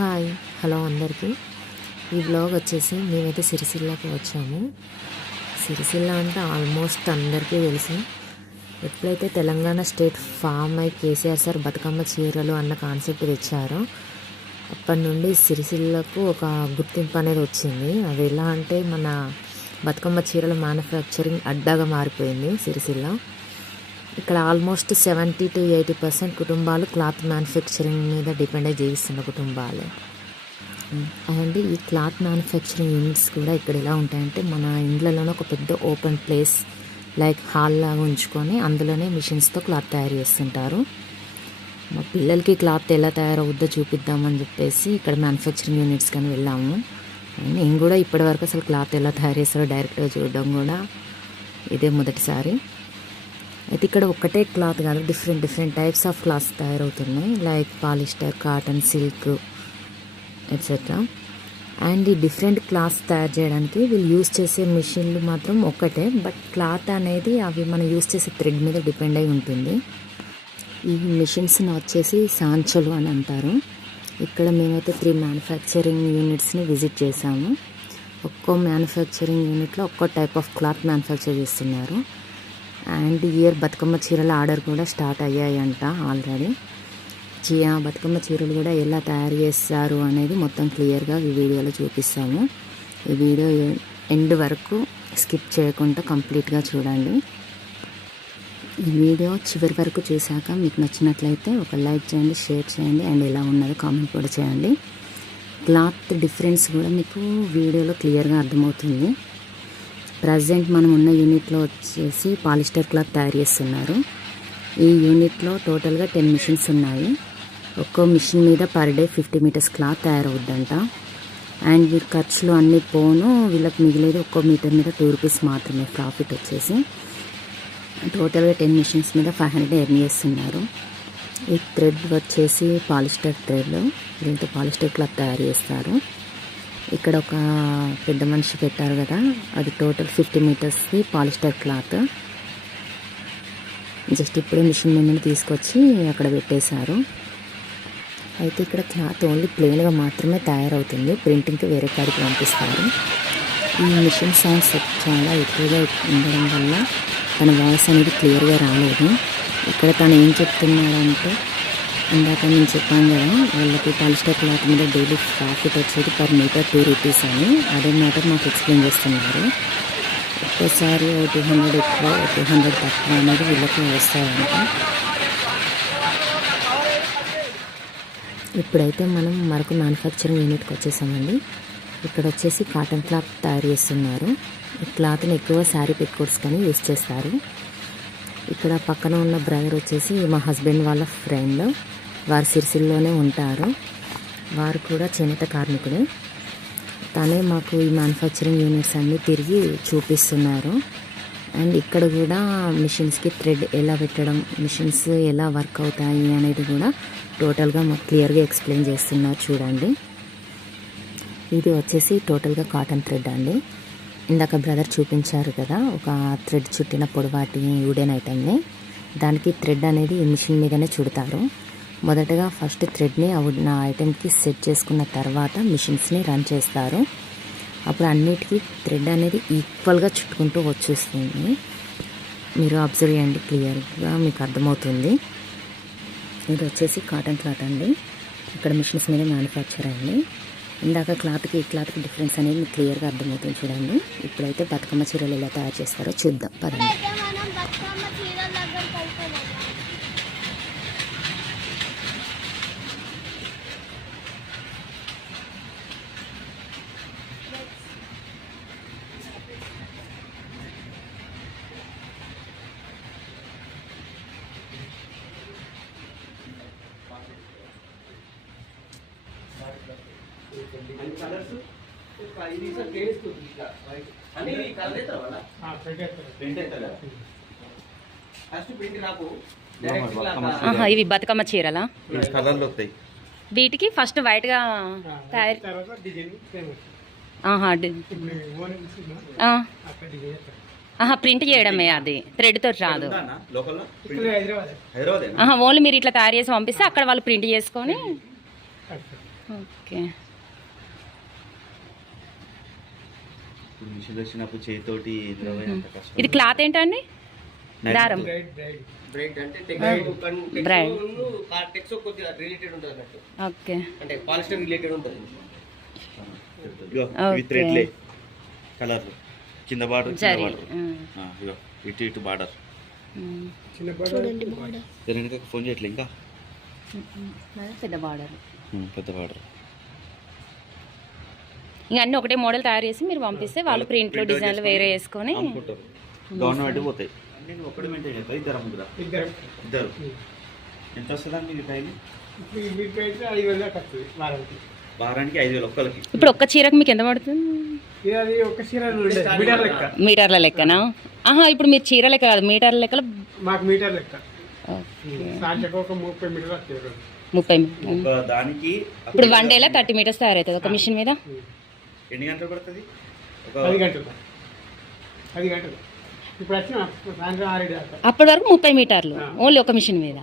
Hi hello అందరికీ. ఈ vlog వచ్చేసి మేమైతే సిరిసిల్లకి వచ్చాము. సిరిసిల్ల అంటే ఆల్మోస్ట్ అందరికీ తెలుసు. ఎప్పుడైతే తెలంగాణ స్టేట్ ఫామ్ అయి కేసీఆర్ సార్ బతుకమ్మ చీరలు అన్న కాన్సెప్ట్ తెచ్చారో అప్పటి నుండి సిరిసిల్లకు ఒక గుర్తింపు అనేది వచ్చింది. అది ఎలా అంటే మన బతుకమ్మ చీరల మ్యానుఫ్యాక్చరింగ్ అడ్డాగా మారిపోయింది సిరిసిల్ల. ఇక్కడ ఆల్మోస్ట్ 70 to 80% కుటుంబాలు క్లాత్ మ్యానుఫ్యాక్చరింగ్ మీద డిపెండ్ అయి జీవిస్తున్న కుటుంబాలు. అండ్ ఈ క్లాత్ మ్యానుఫ్యాక్చరింగ్ యూనిట్స్ కూడా ఇక్కడ ఎలా ఉంటాయంటే మన ఇండ్లలోనే ఒక పెద్ద ఓపెన్ ప్లేస్ లైక్ హాల్ లాగా ఉంచుకొని అందులోనే మిషన్స్తో క్లాత్ తయారు చేస్తుంటారు. మా పిల్లలకి క్లాత్ ఎలా తయారవుద్దో చూపిద్దామని చెప్పేసి ఇక్కడ మ్యానుఫ్యాక్చరింగ్ యూనిట్స్ కానీ వెళ్ళాము. నేను కూడా ఇప్పటివరకు అసలు క్లాత్ ఎలా తయారు చేస్తారో డైరెక్ట్గా చూడడం కూడా ఇదే మొదటిసారి. అయితే ఇక్కడ ఒక్కటే క్లాత్ కాదు, డిఫరెంట్ టైప్స్ ఆఫ్ క్లాత్స్ తయారవుతున్నాయి. Like polyester, cotton, silk etcetera. And ఈ డిఫరెంట్ క్లాత్స్ తయారు చేయడానికి వీళ్ళు యూజ్ చేసే మిషన్లు మాత్రం ఒక్కటే, బట్ క్లాత్ అనేది అవి మనం యూజ్ చేసే థ్రెడ్ మీద డిపెండ్ అయి ఉంటుంది. ఈ మిషన్స్ని వచ్చేసి సాంచలు అని అంటారు. ఇక్కడ మేమైతే 3 మ్యానుఫ్యాక్చరింగ్ యూనిట్స్ని విజిట్ చేసాము. ఒక్కో మ్యానుఫ్యాక్చరింగ్ యూనిట్లో ఒక్కో టైప్ ఆఫ్ క్లాత్ మ్యానుఫ్యాక్చర్ చేస్తున్నారు. అండ్ ఇయర్ బతుకమ్మ చీరల ఆర్డర్ కూడా స్టార్ట్ అయ్యాయంట ఆల్రెడీ. బతుకమ్మ చీరలు కూడా ఎలా తయారు చేస్తారు అనేది మొత్తం క్లియర్గా ఈ వీడియోలో చూపిస్తాము. ఈ వీడియో ఎండ్ వరకు స్కిప్ చేయకుండా కంప్లీట్గా చూడండి. ఈ వీడియో చివరి వరకు చూశాక మీకు నచ్చినట్లయితే ఒక లైక్ చేయండి, షేర్ చేయండి, అండ్ ఎలా ఉన్నదో కామెంట్ కూడా చేయండి. క్లాత్ డిఫరెన్స్ కూడా మీకు వీడియోలో క్లియర్గా అర్థమవుతుంది. ప్రజెంట్ మనం ఉన్న యూనిట్లో వచ్చేసి పాలిస్టర్ క్లాత్ తయారు చేస్తున్నారు. ఈ యూనిట్లో టోటల్గా 10 మిషన్స్ ఉన్నాయి. ఒక్కో మిషన్ మీద పర్ డే 50 మీటర్స్ క్లాత్ తయారవుద్దంట. అండ్ వీరి ఖర్చులు అన్నీ పోను వీళ్ళకి మిగిలేదు ఒక్కో మీటర్ మీద 2 రూపీస్ మాత్రమే ప్రాఫిట్ వచ్చేసి. టోటల్గా 10 మిషన్స్ మీద 500 ఎర్న్ చేస్తున్నారు. ఈ థ్రెడ్ వచ్చేసి పాలిస్టర్ థ్రెడ్, దీంతో పాలిస్టర్ క్లాత్ తయారు చేస్తారు. ఇక్కడ ఒక పెద్ద మనిషి పెట్టారు కదా, అది టోటల్ 50 మీటర్స్ది పాలిస్టర్ క్లాత్. జస్ట్ ఇప్పుడే మిషన్ మీద తీసుకొచ్చి అక్కడ పెట్టేశారు. అయితే ఇక్కడ క్లాత్ ఓన్లీ ప్లెయిన్గా మాత్రమే తయారవుతుంది, ప్రింటింగ్కి వేరే కాడికి పంపిస్తారు. ఈ మిషన్ సౌండ్స్ చాలా ఎక్కువగా ఉండడం వల్ల తన వాయిస్ అనేది క్లియర్గా రాలేదు. ఇక్కడ తను ఏం చెప్తున్నాడంటే, ఇందాక నేను చెప్పాను కదా వాళ్ళకి పాలిస్టర్ క్లాత్ మీద డైలీ ప్రాఫిట్ వచ్చేది పర్ మీటర్ 2 రూపీస్ అని. అదే మ్యాటర్ మాకు ఎక్స్ప్లెయిన్ చేస్తున్నారు. ఒక్కోసారి 200 ఎక్కువ 200 తక్కువ అనేది వీళ్ళకి వస్తాయంట. ఇప్పుడైతే మనం మరొక మ్యానుఫ్యాక్చరింగ్ యూనిట్కి వచ్చేసామండి. ఇక్కడ వచ్చేసి కాటన్ క్లాత్ తయారు చేస్తున్నారు. ఈ క్లాత్ని ఎక్కువ శారీ పెట్టుకోట్స్ కానీ యూజ్ చేస్తారు. ఇక్కడ పక్కన ఉన్న బ్రదర్ వచ్చేసి మా హస్బెండ్ వాళ్ళ ఫ్రెండ్, వారు సిరిసిల్లోనే ఉంటారు. వారు కూడా చేనేత కార్మికుడే. తనే మాకు ఈ మ్యానుఫ్యాక్చరింగ్ యూనిట్స్ అన్నీ తిరిగి చూపిస్తున్నారు. అండ్ ఇక్కడ కూడా మిషన్స్కి థ్రెడ్ ఎలా పెట్టడం, మిషన్స్ ఎలా వర్క్ అవుతాయి అనేది కూడా టోటల్గా మాకు క్లియర్గా ఎక్స్ప్లెయిన్ చేస్తున్నారు. చూడండి, ఇది వచ్చేసి టోటల్గా కాటన్ థ్రెడ్ అండి. ఇందాక బ్రదర్ చూపించారు కదా ఒక థ్రెడ్ చుట్టిన పొడవాటి వుడెన్ ఐటెంని, దానికి థ్రెడ్ అనేది ఈ మిషన్ మీదనే చుడతారు. మొదటగా ఫస్ట్ థ్రెడ్ని నా ఐటెంకి సెట్ చేసుకున్న తర్వాత మిషన్స్ని రన్ చేస్తారు. అప్పుడు అన్నిటికీ థ్రెడ్ అనేది ఈక్వల్గా చుట్టుకుంటూ వచ్చేస్తుంది. మీరు అబ్జర్వ్ చేయండి, క్లియర్గా మీకు అర్థమవుతుంది. ఇది వచ్చేసి కాటన్ క్లాత్ అండి. ఇక్కడ మిషన్స్ మీద మ్యానుఫ్యాక్చర్ అయింది. ఇందాక క్లాత్కి ఈ క్లాత్కి డిఫరెన్స్ అనేది మీకు క్లియర్గా అర్థమవుతుంది చూడండి. ఇప్పుడైతే బతుకమ్మ చీరలు ఎలా తయారు చేస్తారో చూద్దాం పదండి. ఇవి బతుకమ్మ చీరలా? వీటికి ఫస్ట్ వైట్గా తయారు ప్రింట్ చేయడమే, అది థ్రెడ్తో రాదు. ఓన్లీ మీరు ఇట్లా తయారు చేసి పంపిస్తే అక్కడ వాళ్ళు ప్రింట్ చేసుకొని ఓకే. ఇప్పుడు మిషన్ వచ్చినప్పుడు చేతితోటి ఇందులో పోయినంత కష్టం. ఇది క్లాత్ ఏంటండి? దారం. బ్రైడ్ అంటే బ్రైడ్. టెక్స్టో కొద్దిగా రిలేటెడ్ ఉంటుంది అన్నట్టు, ఓకే. అంటే పాలిస్టర్ రిలేటెడ్ ఉంటుంది. ఇగో ఇవి ఓకే. థ్రెడ్లే కలర్లు, కింద బార్డర్ కింద జరీ. బార్డర్. ఇగో ఇటు ఇటు బార్డర్. చిన్న బార్డర్. దీనికి ఫోన్ చేయట్లే ఇంకా పెద్ద బార్డర్. పెద్ద బార్డర్. ఇంకా అన్ని ఒకటే మోడల్ తయారు చేసి మీరు పంపిస్తే వాళ్ళు ప్రింట్లు డిజైన్లు వేరే వేసుకొని అమ్ముకుంటారు. గవర్నమెంట్ పోతాయి. నేను ఒకటి మెయింటైన్ చేస్తాను. ఇద్దరు అమ్ముకురా. ఇద్దరు ఎంత వస్తుందా మీకు టైం? వారానికి 5,000 ఒక్కరికి. ఇప్పుడు ఒక్క చీరకు మీకు ఎంత పడుతుంది? మీటర్ల లెక్కనా? ఆహా, ఇప్పుడు మీరు చీర లెక్క కాదు, మీటర్ల లెక్కలో. మాకు మీటర్ లెక్క. ఓకే. ఒక 30 మీటర్లు వస్తాయి. 30. ఒక దానికి ఇప్పుడు 1 డేలో 30 మీటర్స్ తయారవుతుంది ఒక మిషన్ మీద. ఎన్ని గంటలు పడుతుంది? ఒక 10 గంటలు. 10 గంటలు. ఇప్పుడు వచ్చిన సాయంత్రం 6 దాకా. అప్పటి వరకు 30 మీటర్లు ఓన్లీ ఒక మిషన్ మీద.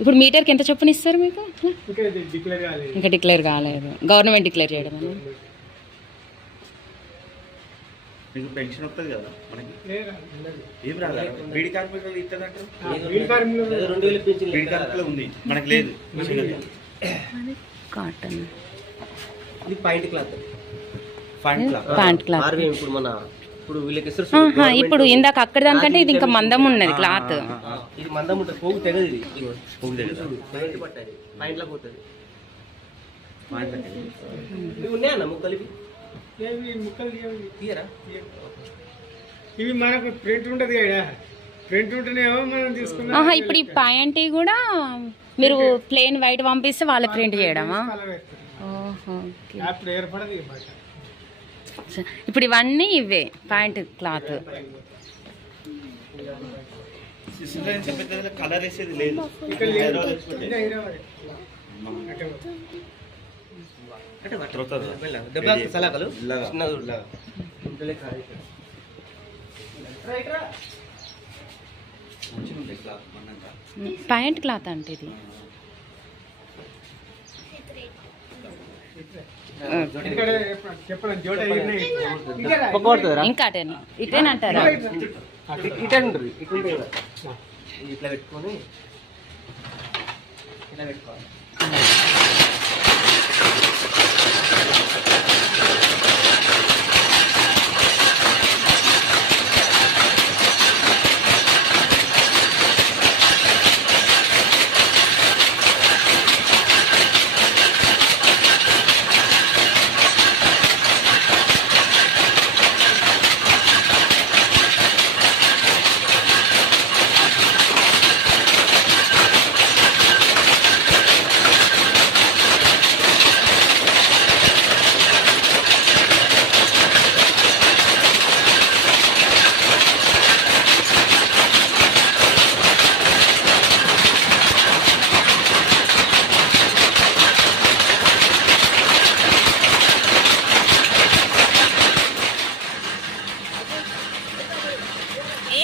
ఇప్పుడు మీటర్కి ఎంత చొప్పున ఇస్తారు మీకు? ఇంకా ఇది డిక్లేర్ కాలేదు. ఇంకా డిక్లేర్ కాలేదు, గవర్నమెంట్ డిక్లేర్ చేయడం. మీకు పెన్షన్ వస్తుంది కదా మనకి? లేదా, ఉండదు. ఏం రాదా? బీడి కార్మికులు ఇస్తుందంటారు. వీల్ కార్మికులు 2000 పెన్షన్ బీడి కార్మికులు ఉంది, మనకి లేదు. కాటన్ ఇది point cloth. Pant cloth. RVM ఇప్పుడు మన ఇప్పుడు వీళ్ళకి ఇస్తారు. ఆహా, ఇప్పుడు ఇందాక అక్కడ దానికంటే ఇది ఇంకా మందం ఉన్నది క్లాత్. ఇది మందం ఉంటుంది, పోగు తెగదు. ఇది పోగు తెగదా? పాయింట్ పట్టాలి, పాయింట్ లా పోతుంది. ఇవి ఉన్నాయన్న ముక్కలివి ఏవి ముక్కలు తీయరా? ఇవి మనకు ప్రింట్ ఉంటుంది కదా, ప్రింట్ ఉంటేనేమో మనం తీసుకున్నాం. ఆహా, ఇప్పుడు ఈ ప్యాంట్ కూడా మీరు ప్లేన్ వైట్ పంపిస్తే వాళ్ళ ప్రింట్ చేయడమా? ఓహో, ఓకే. అప్పుడు ఏర్పడదు ఈ భాష. ఇప్పుడు ఇవన్నీ ఇవే ప్యాంట్ క్లాత్. కలర్ వేసేది లేదు. ఇక్కడ లేదు. అంటే త్రోతదా? దెబ్బ సలాకలు ఇలాగా. చిన్నది. మంచిగా ఉంది క్లాత్ మన్నంగా. ప్యాంట్ క్లాత్ అంటే ఇది. ఇక్కడ చెప్పడం జోడ ఇంకా ఇటేనంటారా? ఇటు ఉంటుంది, ఇటు ఉంటుంది కదా. ఇట్లా పెట్టుకొని ఇలా పెట్టుకోవాలి.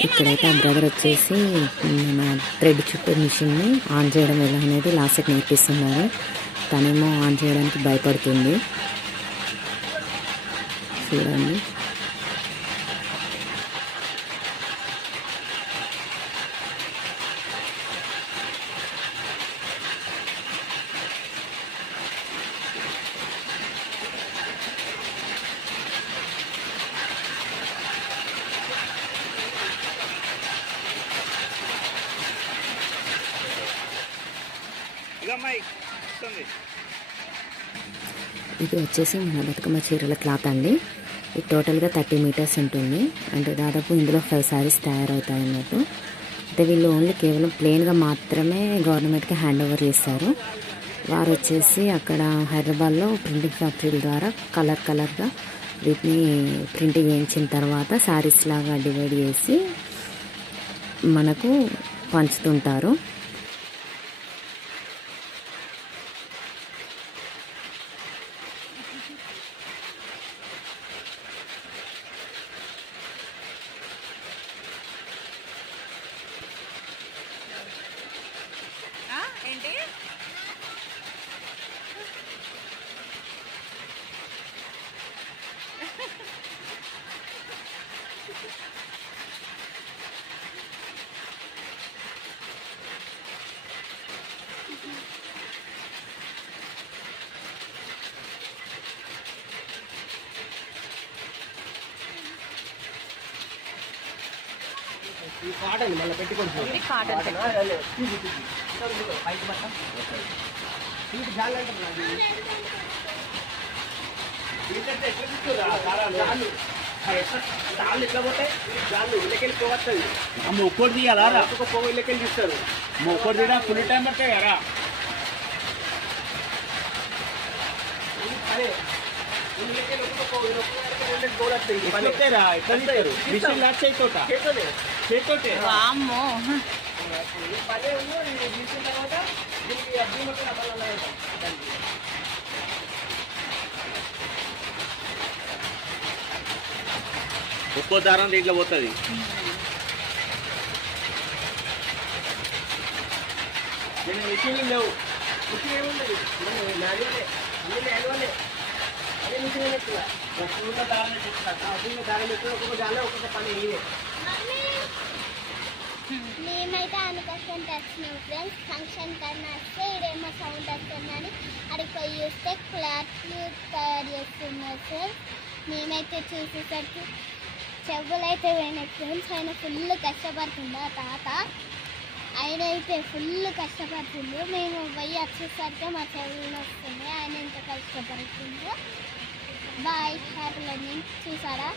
ఇక్కడైతే ఆ బ్రదర్ వచ్చేసి మన థ్రెడ్ చుట్టూ మిషన్ని ఆన్ చేయడం ఎలా అనేది లాస్ట్కి నేర్పిస్తున్నారు. తనేమో ఆన్ చేయడానికి భయపడుతుంది. చూడండి. ఇది వచ్చేసి మన బతుకమ్మ చీరల క్లాత్ అండి. ఇది టోటల్గా 30 మీటర్స్ ఉంటుంది. అంటే దాదాపు ఇందులో 5 సారీస్ తయారవుతాయి అన్నట్టు. అంటే వీళ్ళు ఓన్లీ కేవలం ప్లెయిన్గా మాత్రమే గవర్నమెంట్కి హ్యాండ్ ఓవర్ చేస్తారు. వారు వచ్చేసి అక్కడ హైదరాబాద్లో ప్రింటింగ్ ఫ్యాక్టరీల ద్వారా కలర్గా వీటిని ప్రింటింగ్ చేయించిన తర్వాత సారీస్ లాగా డివైడ్ చేసి మనకు పంచుతుంటారు. ఈ కాటన్ మళ్ళీ పెట్టుకోవచ్చు ఇది కాటన్ పైకి పట్ట ఇది జాలి అంటారు నాకు. ఏంటంటే ఎట్లా తీసుకురా జాలు జాలు ఎట్లా పోతాయి జాలు ఇళ్ళకెళ్ళి పోవస్తుంది అమ్మ ఒక్కటి తీయాలా ఒక్కొక్క పోగు ఇళ్ళకెళ్ళి తీస్తారు ఒక్కటి తీయడా ఫుల్ టైం పడతాయి కదా ఇది పనే ఇళ్ళకెళ్ళి ఒక్కొక్క పోగు ఇళ్ళకి పోగు వస్తాయి ఇది పనే. ఎట్లా ఎట్లా తీస్తారు మిషన్ లాక్ చేయతోట చేతోనే చేతోటే వామ్మో ఈ పనే ఉంది ఇది తీసిన తర్వాత దీనికి అద్దీమట్టు అవ్వాలి దానికి ఒక్కో దారం దీంట్లో పోతుంది నేను మిషన్లు లేవు మిషన్ ఏముండదు మాన్యువలే అన్ని మాన్యువలే అదే మిషన్ ఎక్కువ ఉన్న దారం చేస్తారు దీన్ని దాని ఎక్కువ ఒక్కొక్క దానిలో ఒక్కొక్క పని ఇదే మేమైతే అనుకోసం వచ్చినాం ఫ్రెండ్స్ ఫంక్షన్ కన్నా వస్తే ఇదేమో సౌండ్ వస్తుందని అక్కడికి పోయి చూస్తే క్లాత్లు తయారు చేస్తున్నారు ఫ్రెండ్స్. మేమైతే చూసేసరికి చెవులు అయితే పోయినాయి ఫ్రెండ్స్. ఆయన ఫుల్ కష్టపడుతుంది ఆ తాత, ఆయన అయితే ఫుల్ కష్టపడుతుండు. మేము పోయి వచ్చేసరికి మా చెవులు వస్తున్నాయి. ఆయన ఎంత కష్టపడుతుందో. బాయ్ హ్యాపీ లర్నింగ్ చూసారా.